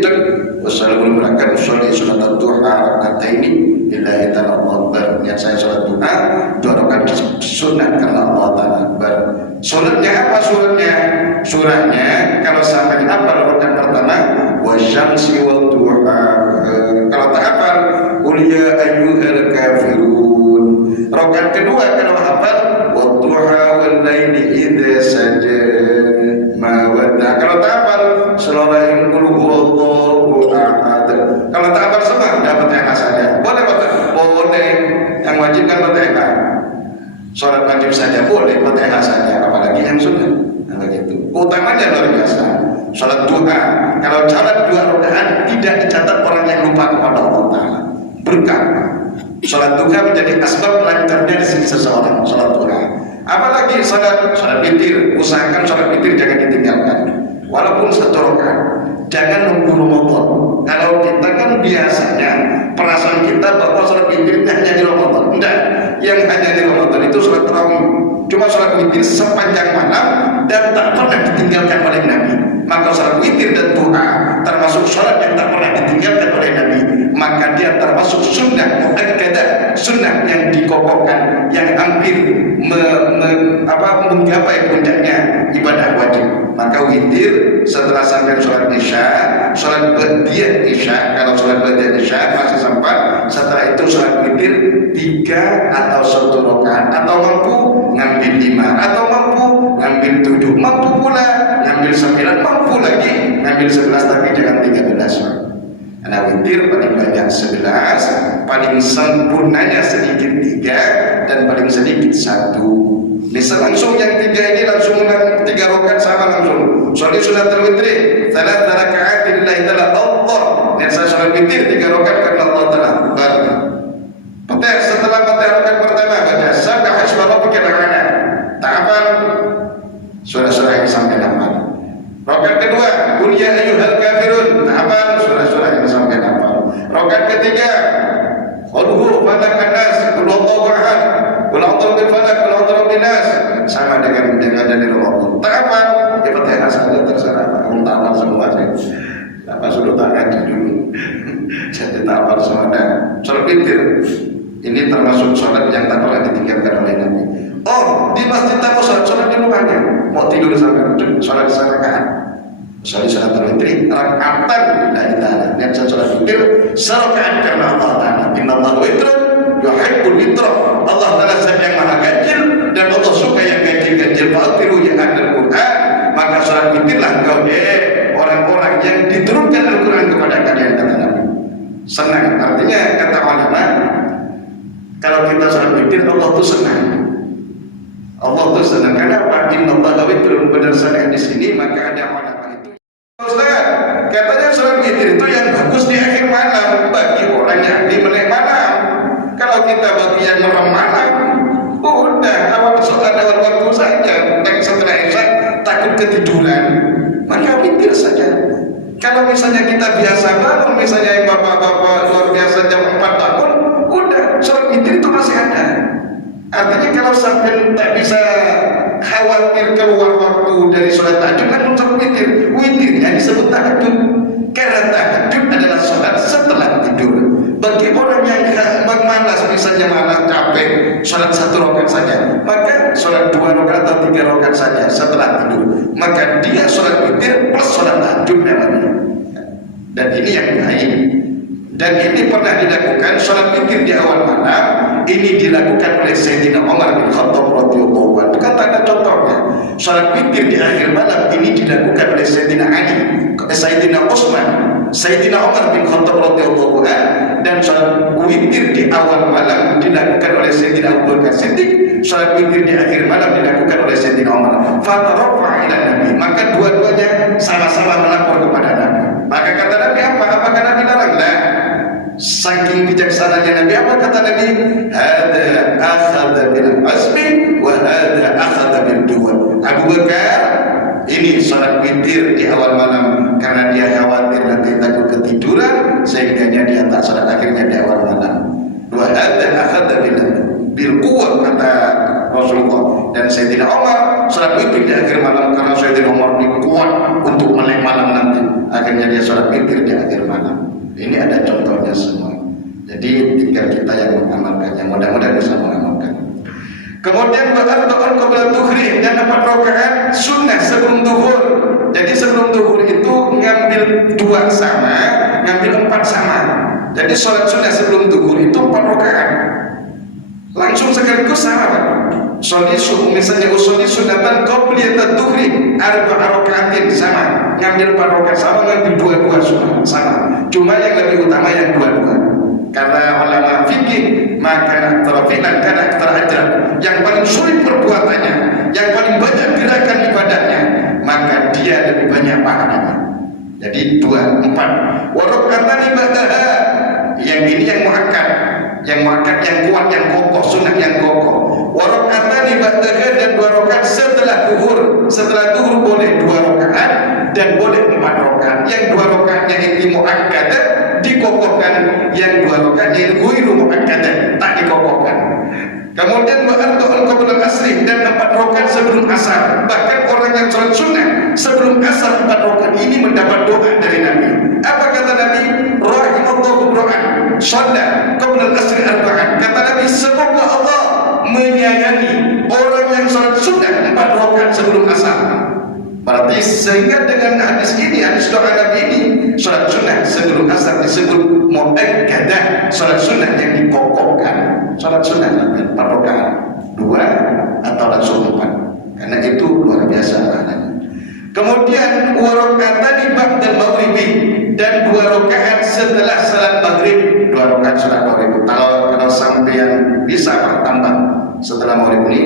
dek wassalamualaikum warahmatullahi wabarakatuh sholat duha rakaat ini billahi ta'ala akbar. Niat saya sholat duha 2 rakaat sunat karena Allah ta'ala akbar. Suratnya apa suratnya? Surahnya kalau sampai apa rakaat pertama wasyamsi wal duha. Kalau tak hafal qul ya ayyuhal kafirun. Rakaat kedua kalau hafal wadduha wal laili idza saja ma wadda. Kalau tak hafal surah qul huwallahu ahad. Kalau tak hafal semua dapat TH saja. Boleh Bapak? Boleh. Yang wajib kan TH. Sholat wajib saja boleh, TH saja, apalagi yang sunnah. Nah begitu. Utamanya luar biasa. Sholat duha, kalau sholat 2 rakaat tidak dicatat orang yang lupa kepada Allah Ta'ala. Berkah. Sholat duha menjadi asbab lancarnya rezeki seseorang. Sholat duha. Apalagi sholat witir, usahakan sholat witir jangan ditinggalkan. Walaupun 1 rakaat, jangan nunggu Ramadan. Kalau kita kan biasanya perasaan kita bahwa sholat witir hanya di Ramadan. Tidak, yang hanya di Ramadan itu sholat tarawih. Cuma sholat witir sepanjang malam dan tak pernah ditinggalkan oleh Nabi. Maka sholat witir dan duha termasuk sholat yang tak pernah ditinggalkan oleh Nabi. Maka dia termasuk sunnah muakkadah, sunnah yang dikokohkan, yang hampir menggapai puncaknya ibadah wajib. Maka witir setelah sampai sholat isya, sholat ba'diyah isya, kalau sholat ba'diyah isya masih sempat. Setelah itu sholat witir 3 atau 1 rakaat, atau mampu ngambil 5, atau mampu ngambil 7, mampu pula ngambil 9, mampu lagi ngambil 11, tapi jangan 13. Karena witir paling banyak 11, paling sempurnanya sedikit 3, dan paling sedikit 1. Bisa langsung yang 3 ini langsung 3 rakaat sama langsung. Soalnya sudah terwitri, 3 rakaat lillahi ta'ala Allah. Dan saya sholat witir 3 rakaat karena Allah Ta'ala. Fatihah, setelah Fatihah rakaat pertama baca sabah hasbah rabbikal a'la. Tak hafal surah-surah yang sampai 8. Rakaat kedua qul ya ayyuhal kafirun. Tak hafal surah-surah yang sampai 8. Rakaat ketiga qul huwa falaq an-nas qul huwallahu ahad qul a'udzu bil falaq qul a'udzu bin nas. Sama dengan dari Ramadan. Tak hafal ya Fatihah saja terserah. Kamu tak hafal semua sih. Apa suruh tangan dulu. Jadi tak hafal semua. Sholat witir ini termasuk sholat yang tak pernah ditinggalkan oleh Nabi. Oh, di masjid tak mau sholat di rumahnya. Mau tidur sampai sholat di sana kan? Sholat witir rakaatan lillahi ta'ala. Dan sholat witir serakaat karena Allah Ta'ala. Innallaha witrun yuhibbul witra. Allah Ta'ala zat yang maha ganjil dan Allah suka yang ganjil-ganjil. Fa'tiru ya ahlul Qur'an. Maka sholat witirlah engkau orang-orang yang diturunkan Al-Quran kepada kalian, kata Nabi. Senang, artinya kata ulama, kalau kita sholat witir Allah tuh senang. Allah tuh senang. Kenapa? Innallaha witrun, berdasarkan di sini maka ada ulama itu. Ustaz, katanya sholat witir itu yang bagus di akhir malam bagi orang yang di melek malam. Kalau kita bagi yang malam malam, udah awal sholat awal waktu saja. Dan setelah isya takut ketiduran, maka witir saja. Kalau misalnya kita biasa bangun, misalnya yang bapak-bapak luar biasa jam 4 bangun, udah sholat witir itu masih ada. Artinya kalau sampai tak bisa khawatir keluar waktu dari sholat tahajud, langsung sholat witir. Witirnya disebut tahajud karena tahajud adalah sholat setelah tidur. Bagi orang yang malas, misalnya malas capek, sholat 1 rakaat saja, maka sholat 2 rakaat atau 3 rakaat saja setelah tidur. Maka dia sholat witir plus sholat tahajud namanya. Dan ini yang baik. Dan ini pernah dilakukan sholat witir di awal malam. Ini dilakukan oleh Sayyidina Umar bin Khattab radhiyallahu anhu. Kan ada contohnya. Sholat witir di akhir malam ini dilakukan oleh Sayyidina Ali, Sayyidina Utsman, Sayyidina Umar bin Khattab radhiyallahu anhu. Dan sholat witir di awal malam dilakukan oleh Sayyidina Abu Bakar Siddiq. Sholat witir di akhir malam dilakukan oleh Sayyidina Umar. Fatarafa ila Nabi. Maka dua-duanya sama-sama melapor kepada Nabi. Maka kata Nabi apa? Apakah Nabi larang? Nah, saking bijaksananya Nabi, apa kata Nabi? Hada akhadha bil azmi wa hada akhadha bil duwa. Abu Bakar ini sholat witir di awal malam karena dia khawatir nanti takut ketiduran, sehingga dia tak sholat, akhirnya dia Rasulullah. Dan Sayyidina Umar sholat witir di akhir malam karena Sayyidina Umar ini kuat untuk melek malam nanti. Akhirnya dia sholat witir di akhir malam. Ini ada contohnya semua. Jadi tinggal kita yang mengamalkannya. Mudah-mudahan bisa mengamalkan. Kemudian berdoa qabla zuhri dan 4 rakaat sunnah sebelum zuhur. Jadi sebelum zuhur itu ngambil 2 sama, ngambil 4 sama. Jadi sholat sunnah sebelum zuhur itu 4 rakaat. Langsung sekaligus sama. Sholat subuh misalnya usul sunatan qabliyat zuhri 4 rakaatin sama. Ngambil 4 rakaat sama, ngambil 2 sunnah sama. Cuma yang lebih utama yang 2. Karena ulama fikih maka terafilan karena terajab yang paling sulit perbuatannya, yang paling banyak gerakan ibadahnya, maka dia lebih banyak pahalanya. Jadi 2, 4. Warokatan ibadah yang ini yang muakkad, yang kuat, yang kokoh, sunnah yang kokoh. Warokatan ibadah dan 2 rakaat setelah zuhur. Setelah zuhur boleh 2 rakaat dan boleh 4 rakaat. Yang 2 rakaatnya itu muakkad dikokohkan, yang 2 rakaat yang ghairu muakkad tak dikokohkan. Kemudian wa'ardul qabla asri dan 4 rakaat sebelum asar. Bahkan orang yang sholat sunnah sebelum asar 4 rakaat ini mendapat doa dari Nabi. Apa kata Nabi? Rahimallahu ra'an shalla qabla asri 4. Kata Nabi, semoga Allah menyayangi orang yang sholat sunnah 4 rakaat sebelum asar. Berarti sehingga dengan hadis ini, hadis doa Nabi ini, sholat sunnah sebelum asar disebut muakkadah, sholat sunnah yang dikokohkan. Sholat sunnah 4 rakaat, 2 atau langsung 4, karena itu luar biasa pahalanya. Kemudian 2 rakaat ba'da maghribi dan 2 rakaat setelah salat maghrib. 2 rakaat salat maghrib. Kalau sampai bisa tambah setelah maghrib ini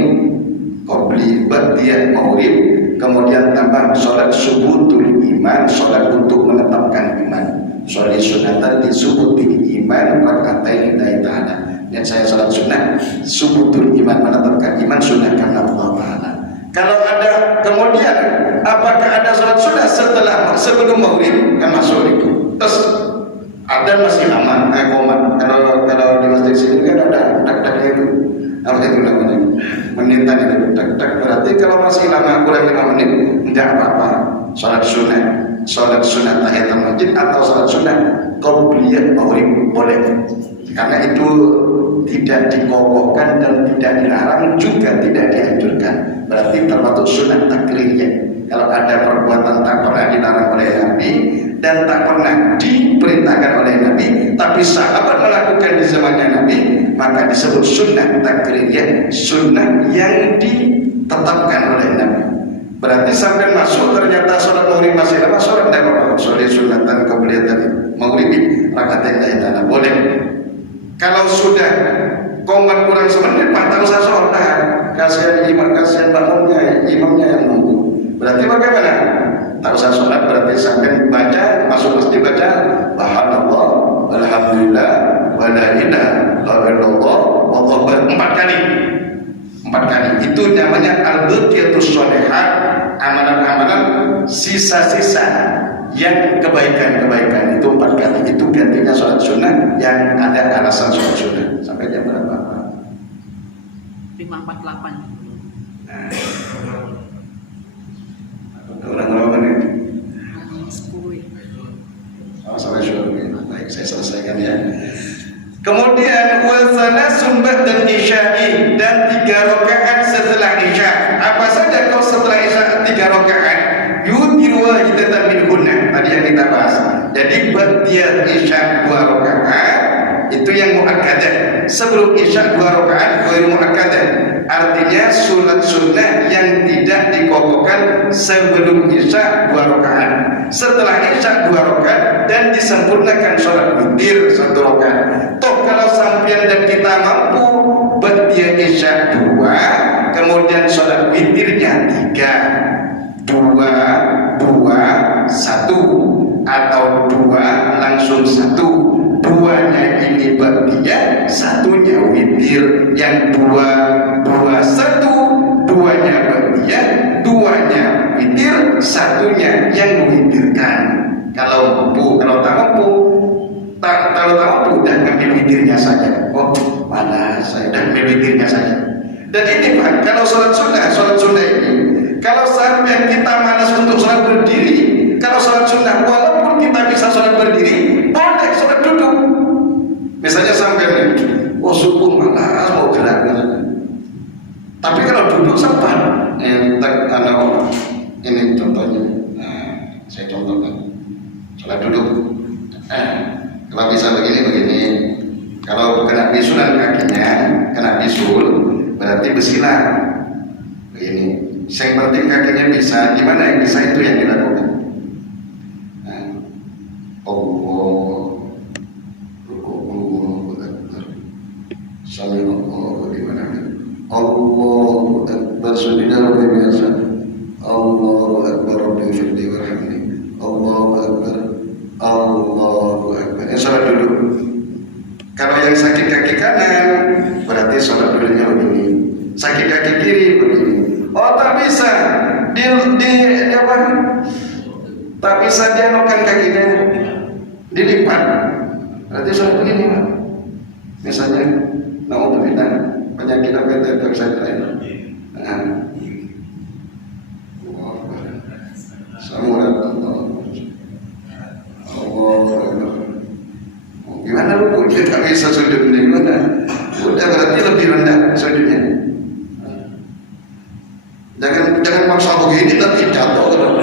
qabli ba'diyah maghrib, kemudian tambah sholat subutul iman, sholat untuk menetapkan iman. Sholat sunatan disubutul iman rakaatain lillahi ta'ala. Dan saya sholat sunnah subutul iman, menetapkan iman, sunnah karena Allah Ta'ala. Kalau ada kemudian apakah ada sholat sunnah sebelum maghrib? Kan masuk itu. Terus ada masih lama, komat. Kalau di masjid sini kan ada tak-taknya itu. Apa itu namanya? Menitan itu tak-tak. Berarti kalau masih lama kurang 5 menit tidak apa-apa. Sholat sunnah tahiyatul masjid atau sholat sunnah qabliyah maghrib boleh. Karena itu tidak dikokohkan dan tidak dilarang, juga tidak dianjurkan. Berarti termasuk sunnah takriyah. Kalau ada perbuatan tak pernah dilarang oleh Nabi dan tak pernah diperintahkan oleh Nabi, tapi sahabat melakukan di zamannya Nabi, maka disebut sunnah takriyah, sunnah yang ditetapkan oleh Nabi. Berarti sampai masuk ternyata sholat maghrib masih lama, sholat tidak apa-apa. Sholat sunatan qabliyah tadi maghrib rakaat yang lain boleh. Kalau sudah komat kurang semenit, tak usah sholat. Kasihan imam, kasihan makmumnya, imamnya yang nunggu. Berarti bagaimana? Tak usah sholat, berarti sampai baca, masuk masjid baca Subhanallah, Alhamdulillah, wa la ilaha illallah, wallahu akbar 4 kali. 4 kali. Itu namanya al-baqiyatus sholihah, amalan-amalan sisa-sisa yang kebaikan-kebaikan itu 4 kali. Itu gantinya sholat sunnah yang ada alasan sholat sunnah. Sampai jam berapa? 5.48. Orang berapa menit? 10. Oh, sampai syukur. Baik, saya selesaikan ya. Kemudian wasana sumbat dan isya'i dan 3 rakaat setelah isya. Apa saja kalau setelah isya 3 rakaat? Yutir wahidatan minhunna. Tadi yang kita bahas. Jadi ba'diyah isya 2 rakaat itu yang muakkadah. Sebelum isya 2 rakaat ghairu muakkadah. Artinya sunat sunnah yang tidak dikokohkan sebelum isya 2 rakaat. Setelah isya 2 rakaat dan disempurnakan sholat witir 1 rakaat. Toh kalau sampean dan kita mampu ba'diyah isya 2, kemudian sholat witirnya 3, 2, 2, 1 atau 2 langsung 1. 2-nya ini ba'diyah, 1-nya witir. Yang 2, 2, 1, 2-nya ba'diyah, 2-nya witir, 1-nya yang witirkan. Kalau mampu, kalau tak mampu, kalau tak mampu dan ngambil witirnya saja. Oh, mana saya dan ngambil witirnya saja. Dan ini bahkan kalau sholat sunnah ini, kalau sampai kita malas untuk sholat berdiri, kalau sholat sunnah walaupun kita bisa sholat berdiri, boleh sholat duduk. Misalnya sampai oh subuh malas mau gerak, tapi kalau duduk sempat. Ini contohnya. Nah, saya contohkan. Sholat duduk. Kalau bisa begini. Kalau kena bisulan kakinya, kena bisul, berarti bersilah. Begini. Yang penting kakinya bisa. Gimana yang bisa itu yang dilakukan. Allahu Akbar, sudah luar biasa. Allahu Akbar, Rabbi firli warhamni. Allahu Akbar, Allahu Akbar. Ini sholat duduk. Kalau yang sakit kaki kanan, berarti sholat duduknya begini. Sakit kaki kiri begini. Oh tak bisa, apa? Tak bisa dia nokan kakinya, dilipat. Berarti sholat begini, Pak. Misalnya, naudzubillah. Penyakit apa yang tak bisa lain. Gimana lu kita bisa sujud ini gimana? Udah berarti lebih rendah sujudnya. Jangan maksa begini tapi jatuh.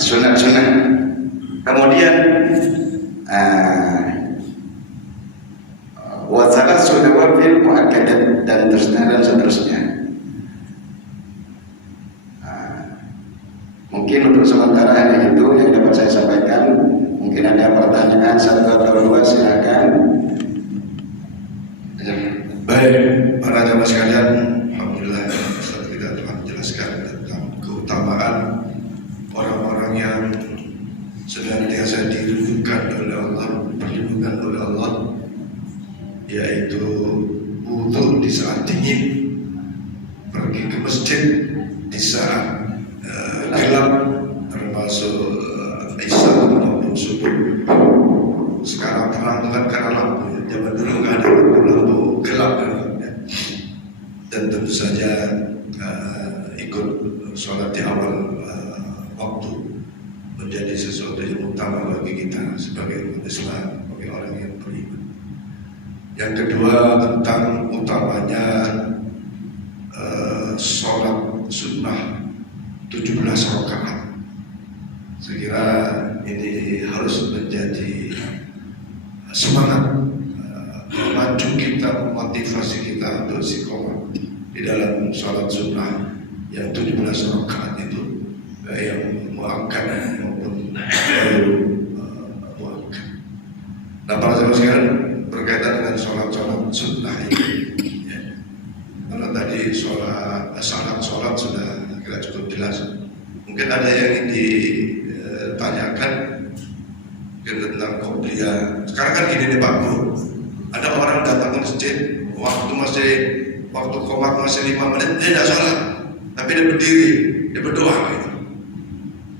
Sunat. Kemudian wasalah sudah wafil muakkadat dan seterusnya. Mungkin untuk sementara hanya itu yang dapat saya sampaikan. Mungkin ada pertanyaan satu atau dua, silakan. Baik, para jamaah sekalian, alhamdulillah Ustaz kita telah menjelaskan tentang keutamaan orang-orang yang senantiasa dilindungi oleh Allah, perlindungan oleh Allah, yaitu wudu di saat dingin, pergi ke masjid di saat gelap, termasuk isya maupun subuh. Sekarang terang dengan karena lampu, zaman dulu nggak ada lampu gelap dan tentu saja ikut sholat di awal waktu menjadi sesuatu yang utama bagi kita sebagai umat Islam, sebagai orang yang beriman. Yang kedua tentang utamanya sholat sunnah 17 rakaat. Saya kira ini harus menjadi semangat memacu kita, memotivasi kita untuk istiqomah di dalam sholat sunnah yang 17 rakaat itu, yang muakkad maupun muakkad. Nah, para jemaah sekalian, berkaitan dengan sholat sunnah ini, ya. Kalau tadi syarat sholat sudah kira cukup jelas. Mungkin ada yang ditanyakan tentang qobliyah. Sekarang kan gini nih Pak Bro, ada orang datang ke masjid, waktu qomat masih 5 menit, dia tidak sholat, tapi dia berdiri, dia berdoa gitu.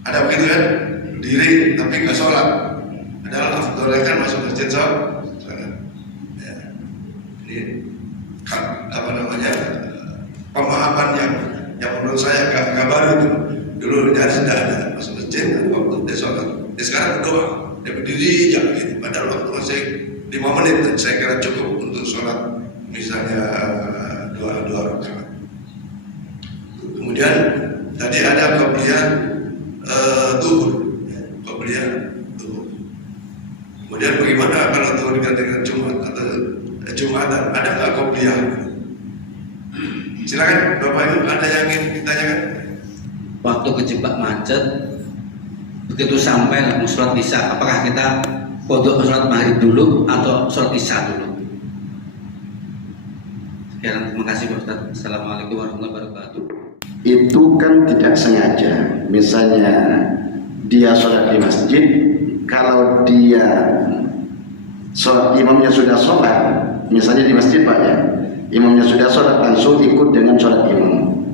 Ada begitu kan? Berdiri tapi nggak sholat. Padahal afdolnya kan masuk masjid sholat. Ya. Ini pemahaman yang menurut saya gak baru itu. Dulu dia sudah ada masuk masjid waktu dia sholat. Dia sekarang berdoa, dia berdiri ya gitu. Padahal waktu masih 5 menit dan saya kira cukup untuk sholat misalnya dua rakaat. Kemudian tadi ada qobliyah zuhur, qobliyah zuhur. Kemudian bagaimana kalau zuhur digantikan Jumat atau Jumatan, ada nggak qobliyah? Silakan Bapak Ibu, ada yang ingin ditanyakan? Waktu kejebak macet, begitu sampai langsung sholat isya, apakah kita pondok sholat maghrib dulu atau sholat isya dulu? Sekian, terima kasih Pak Ustaz. Assalamualaikum warahmatullahi wabarakatuh. Itu kan tidak sengaja. Misalnya dia sholat di masjid, kalau dia sholat imamnya sudah sholat, misalnya di masjid Pak ya, imamnya sudah sholat, langsung ikut dengan sholat imam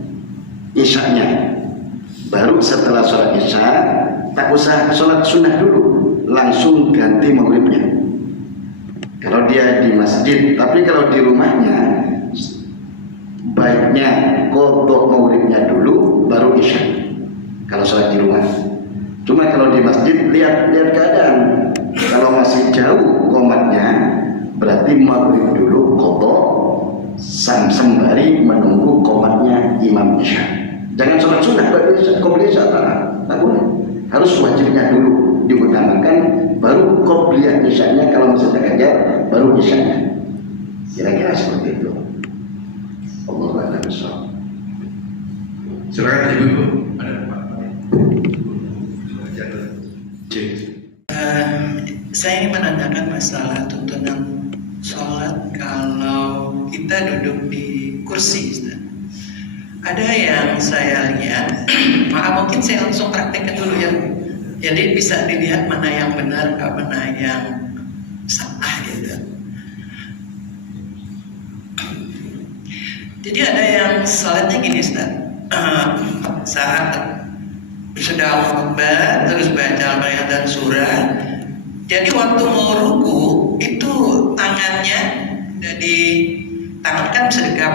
isya'nya. Baru setelah sholat isya, tak usah sholat sunnah dulu, langsung ganti maghribnya. kalau dia di masjid. Tapi kalau di rumahnya, baiknya qodho maghribnya dulu baru isya kalau sholat di rumah. Cuma kalau di masjid lihat keadaan. Kalau masih jauh qomatnya, berarti maghrib dulu qodho sembari menunggu qomatnya imam isya. Jangan sholat sunnah qobliyah tak boleh. Harus wajibnya dulu diutamakan, baru qobliyah isyanya kalau masih terkejar, baru isyanya. Kira-kira seperti itu. Allahu a'lam bishawab. Silakan Ibu. Ada Pak. Saya ingin menanyakan masalah tuntunan sholat kalau kita duduk di kursi, Ustaz. Ada yang saya lihat, mungkin saya langsung praktekkan dulu ya. Jadi bisa dilihat mana yang benar, mana yang salah gitu. Jadi ada yang sholatnya gini, Ustaz. Saat sudah khutbah terus baca al-Baqarah dan surah. Jadi waktu mau ruku itu tangannya jadi tangan kan bisa digenggam,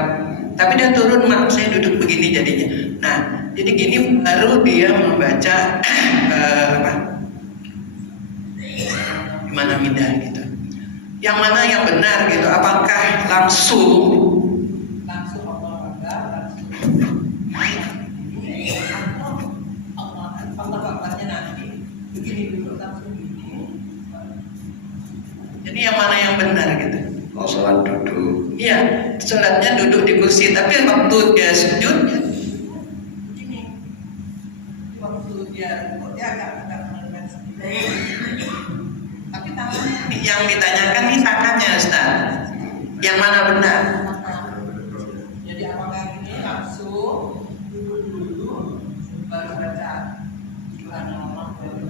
tapi dia turun, saya duduk begini jadinya. Nah, jadi gini baru dia membaca gimana mindah gitu. Yang mana yang benar gitu? Apakah langsung jadi yang mana yang benar gitu? Mau sholat duduk. Iya, sholatnya duduk di kursi, tapi waktu dia sujud begini. Waktu dia agak mendekat sedikit. Tapi tangannya yang ditanyakan ini tangannya, Ustaz. Yang mana benar? Jadi apakah ini langsung duduk dulu baru baca Subhanallah baru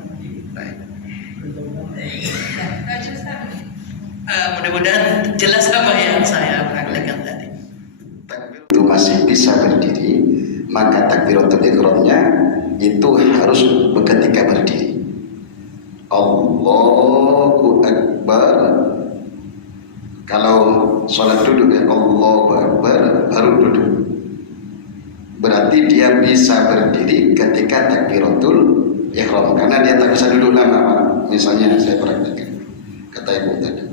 mudah-mudahan jelas apa yang saya praktekkan tadi. Takbir itu masih bisa berdiri, maka takbiratul ihramnya itu harus ketika berdiri. Allahu Akbar. Kalau sholat duduk ya Allahu Akbar baru duduk. Berarti dia bisa berdiri ketika takbiratul ihram, karena dia tak bisa duduk lama, Pak. Misalnya saya praktekkan kata ibu tadi.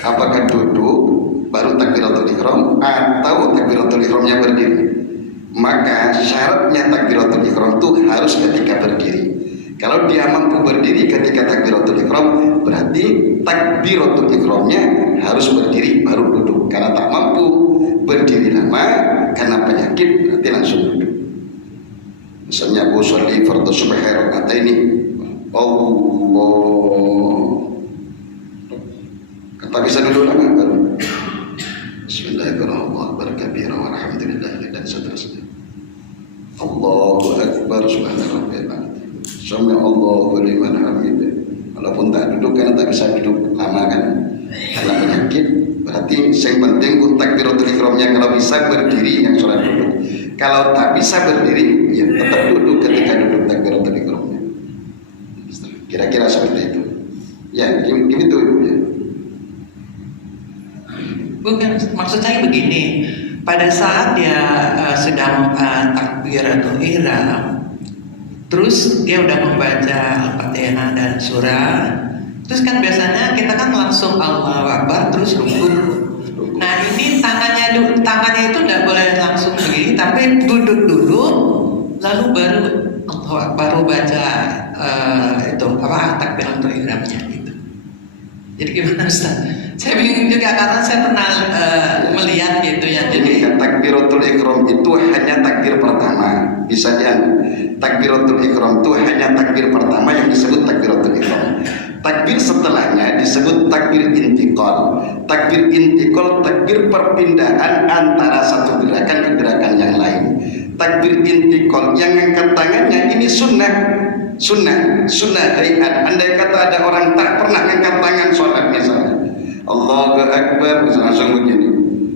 Apakah duduk baru takbiratul ihram atau takbiratul ihramnya berdiri? Maka syaratnya takbiratul ihram itu harus ketika berdiri. Kalau dia mampu berdiri ketika takbiratul ihram, berarti takbiratul ihramnya harus berdiri baru duduk. Karena tak mampu berdiri lama karena penyakit, berarti langsung duduk. Misalnya aku sholli fardhu subhi raka'ataini, Allah, kata bisa duduk lama baru Bismillahirrahmanirrahim walhamdulillah dan seterusnya. Allahu Akbar subhanallah. Sami Allahu liman hamidah. Walaupun tak duduk karena tak bisa duduk lama kan karena penyakit, berarti yang penting untuk takbiratul ihramnya kalau bisa berdiri yang sholat duduk. Kalau tak bisa berdiri ya tetap duduk ketika duduk takbiratul ihramnya. Kira-kira seperti itu. Ya, gitu ya. Bukan, maksud saya begini, pada saat dia sedang takbiratul ihram, terus dia udah membaca Al-Fatihah dan surah, terus kan biasanya kita kan langsung Allahu Akbar terus ruku. Nah ini tangannya itu tidak boleh langsung begini, tapi duduk dulu, lalu baru baca takbiratul ihramnya gitu. Jadi gimana Ustaz? Saya bingung juga karena saya pernah melihat gitu ya. Jadi takbiratul ihram itu hanya takbir pertama. Bisa jangan takbiratul ihram itu hanya takbir pertama yang disebut takbiratul ihram. Takbir setelahnya disebut takbir intiqal. Takbir intiqal takbir perpindahan antara satu gerakan ke gerakan yang lain. Takbir intiqal yang angkat tangannya ini sunnah hayat. Andai kata ada orang tak pernah angkat tangan sholat misalnya, Allahu Akbar langsung begini,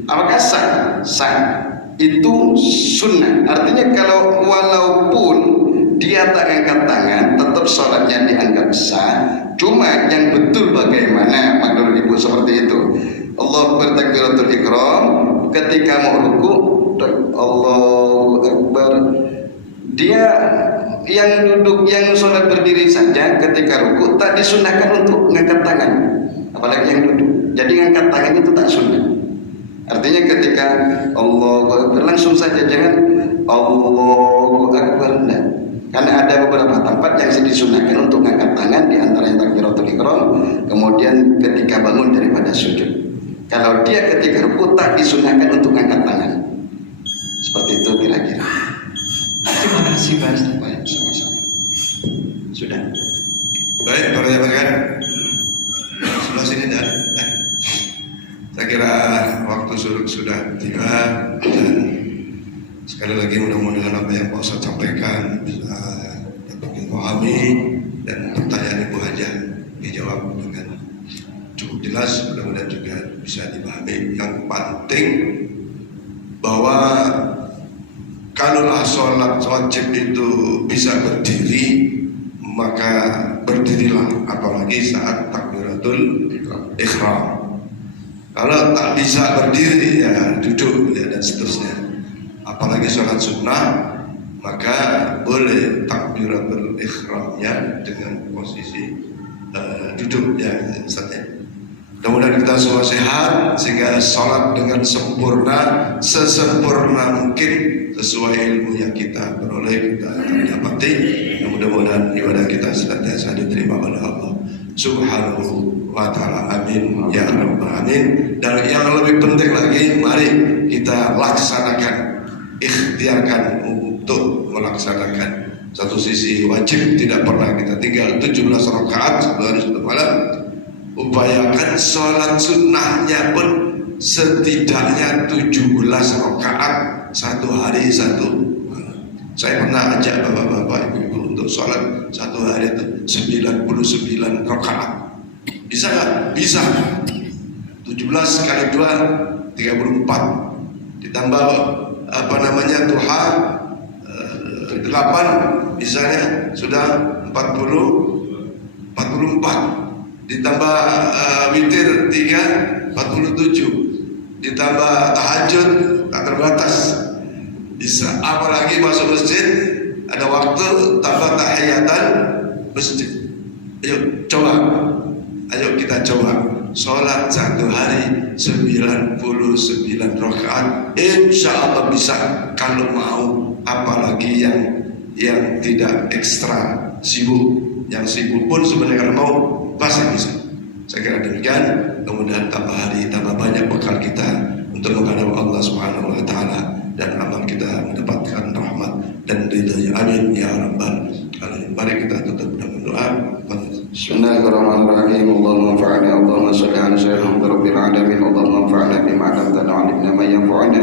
apakah sah? Sah. Itu sunnah. Artinya kalau walaupun dia tak angkat tangan, tetap sholatnya dianggap sah. Cuma yang betul bagaimana menurut ibu seperti itu. Allah bertakbiratul ihram, ketika mau ruku, Allahu Akbar. Dia yang duduk, yang sholat berdiri saja ketika ruku tak disunahkan untuk mengangkat tangan, apalagi yang duduk. Jadi mengangkat tangan itu tak sunnah. Artinya ketika Allahu Akbar langsung saja, jangan Allahu Akbar. Nah, karena ada beberapa tempat yang disunahkan untuk mengangkat tangan, di antaranya takbiratul ihram, kemudian ketika bangun daripada sujud. Kalau dia ketika ruku tak disunahkan untuk mengangkat tangan. Seperti itu kira-kira. Terima kasih Pak. Baik, sama-sama. Sudah. Baik, para jamaah, sebelah sini dah. Saya kira waktu sudah tiba, dan sekali lagi mudah-mudahan apa yang Pak Ustadz sampaikan bisa dapat dipahami, dan pertanyaan Ibu Haja dijawab dengan cukup jelas, mudah-mudahan juga bisa dipahami. Yang penting bahwa kalaulah sholat wajib itu bisa berdiri, maka berdirilah, apalagi saat takbiratul ihram. Kalau tak bisa berdiri, ya duduk, ya, dan seterusnya. Apalagi sholat sunnah, maka boleh takbiratul ihramnya dengan posisi duduk, ya, Ustaz. Mudah-mudahan kita semua sehat sehingga sholat dengan sempurna, sesempurna mungkin sesuai ilmu yang kita peroleh, kita dapati. Mudah-mudahan ibadah kita senantiasa diterima oleh Allah Subhanahu wa ta'ala. Amin ya rabbal alamin. Dan yang lebih penting lagi, mari kita laksanakan, ikhtiarkan untuk melaksanakan. Satu sisi wajib tidak pernah kita tinggal 17 rakaat satu hari satu malam. Upayakan sholat sunnahnya pun setidaknya 17 rakaat satu hari satu malam. Saya pernah ajak bapak-bapak, ibu-ibu untuk sholat satu hari itu 99 rakaat. Bisa nggak? Bisa. 17 kali 2 34. Ditambah duha 8 misalnya sudah 44. Ditambah witir 3 47. Ditambah tahajud tak terbatas. Bisa. Apalagi masuk masjid ada waktu, tambah tahiyatan masjid. Ayo coba. Ayo kita coba sholat satu hari 99 rakaat, insya Allah bisa kalau mau. Apalagi yang tidak ekstra sibuk, yang sibuk pun sebenarnya kalau mau pasti bisa. Saya kira demikian. Kemudian tambah hari, tambah banyak bekal kita untuk menghadap Allah Subhanahu wa ta'ala, dan amal kita mendapatkan rahmat dan ridha. Amin ya rabbal alamin. Mari kita tutup dengan doa. Bismillahirrahmanirrahim. Allahumma anfa'na, Allahumma shalli ala sayyidina rabbil alamin. Allahumma anfa'na bima 'allamtana wa 'allimna ma yanfa'una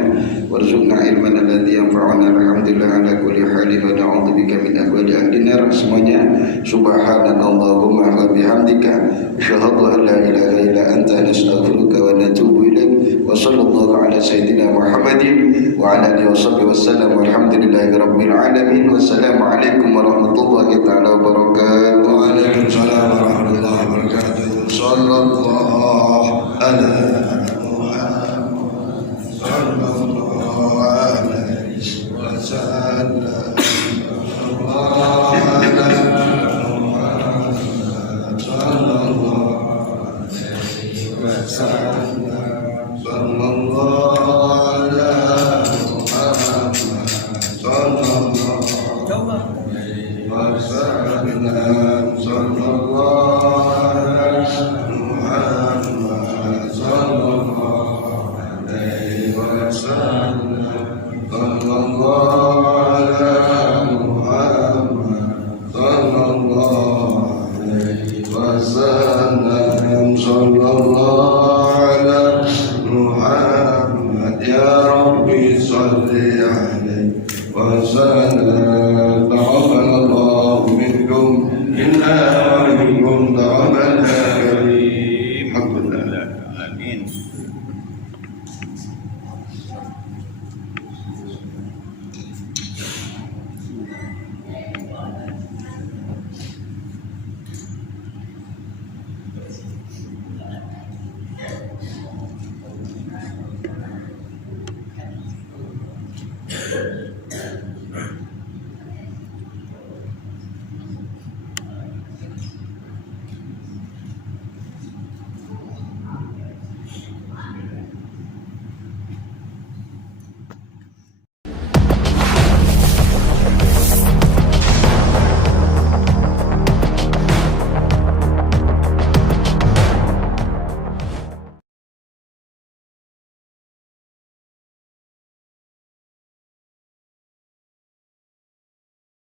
warzuqna ilman alladhi yanfa'una. Alhamdulillah ala kulli halin wa na'udzubika min ahwali ahli nar. Semuanya subhanakallahumma wa bihamdika asyhadu an la ilaha illa anta nastaghfiruka wa natubu ilaik. Wa sallallahu ala sayyidina Muhammadin wa ala alihi washabbihi wasallam. Walhamdulillahi rabbil alamin. Wassalamualaikum warahmatullahi taala wabarakatuh. Waalaikumsalam warahmatullahi wabarakatuh. Sallallahu ala Muhammad sallallahu alaihi wasallam. Sallallahu ala Muhammad sallallahu alaihi wasallam. Sallallahu ala Muhammad sallallahu alaihi wasallam. Ya Rabbi salli alaihi wasallam.